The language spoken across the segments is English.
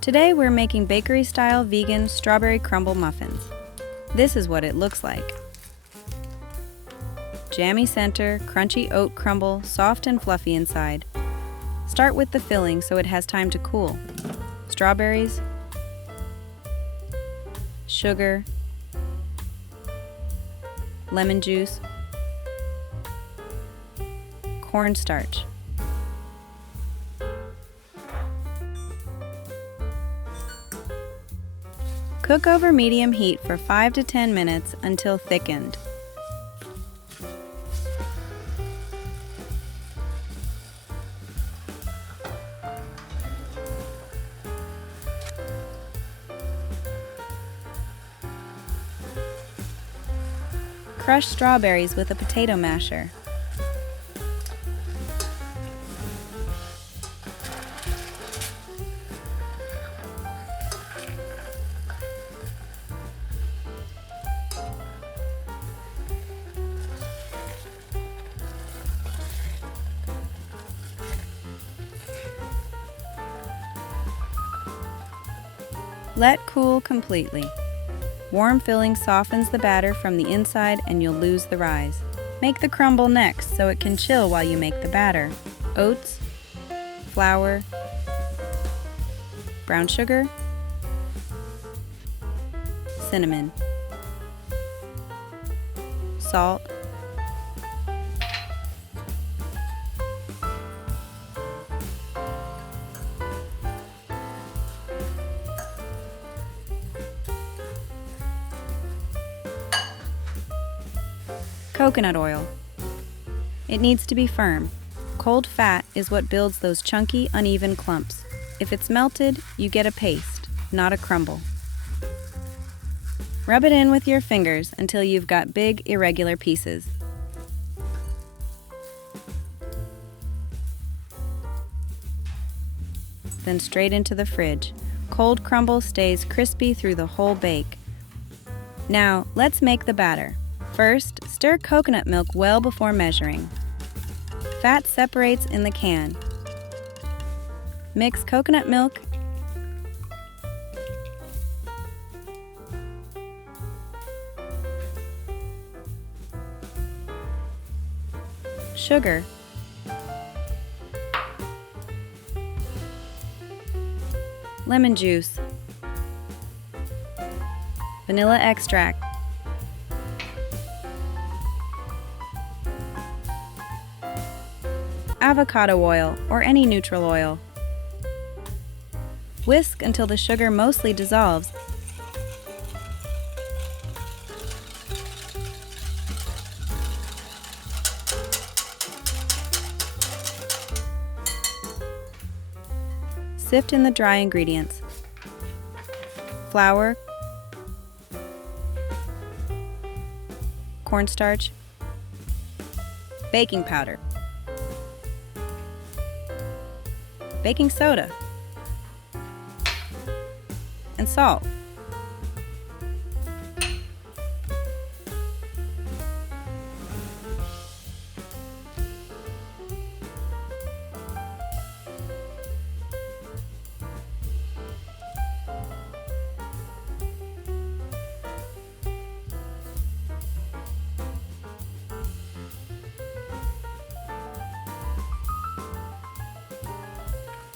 Today we're making bakery-style vegan strawberry crumble muffins. This is what it looks like. Jammy center, crunchy oat crumble, soft and fluffy inside. Start with the filling so it has time to cool. Strawberries, sugar, lemon juice, cornstarch. Cook over medium heat for 5 to 10 minutes until thickened. Crush strawberries with a potato masher. Let cool completely. Warm filling softens the batter from the inside and you'll lose the rise. Make the crumble next so it can chill while you make the batter. Oats, flour, brown sugar, cinnamon, salt, coconut oil. It needs to be firm. Cold fat is what builds those chunky, uneven clumps. If it's melted, you get a paste, not a crumble. Rub it in with your fingers until you've got big, irregular pieces. Then straight into the fridge. Cold crumble stays crispy through the whole bake. Now, let's make the batter. First, stir coconut milk well before measuring. Fat separates in the can. Mix coconut milk, sugar, lemon juice, vanilla extract, avocado oil, or any neutral oil. Whisk until the sugar mostly dissolves. Sift in the dry ingredients. Flour, cornstarch, baking powder, baking soda, and salt.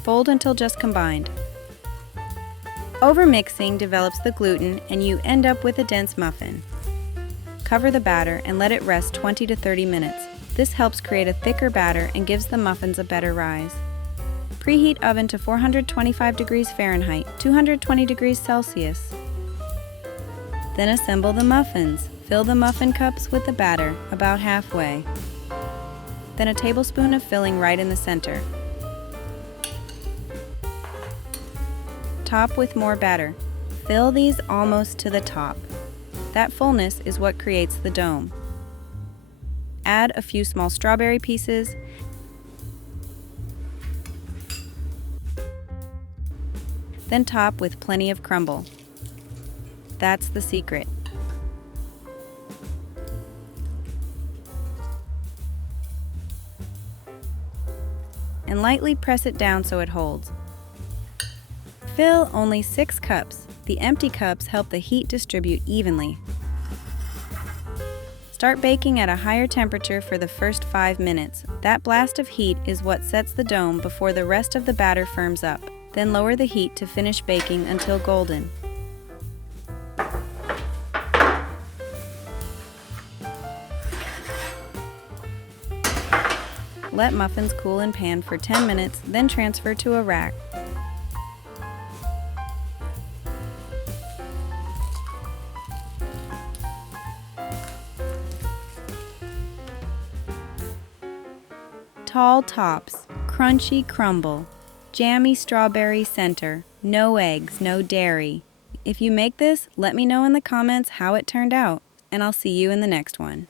Fold until just combined. Overmixing develops the gluten and you end up with a dense muffin. Cover the batter and let it rest 20 to 30 minutes. This helps create a thicker batter and gives the muffins a better rise. Preheat oven to 425 degrees Fahrenheit, 220 degrees Celsius. Then assemble the muffins. Fill the muffin cups with the batter, about halfway. Then a tablespoon of filling right in the center. Top with more batter. Fill these almost to the top. That fullness is what creates the dome. Add a few small strawberry pieces. Then top with plenty of crumble. That's the secret. And lightly press it down so it holds. Fill only 6 cups. The empty cups help the heat distribute evenly. Start baking at a higher temperature for the first 5 minutes. That blast of heat is what sets the dome before the rest of the batter firms up. Then lower the heat to finish baking until golden. Let muffins cool in pan for 10 minutes, then transfer to a rack. Tall tops, crunchy crumble, jammy strawberry center, no eggs, no dairy. If you make this, let me know in the comments how it turned out, and I'll see you in the next one.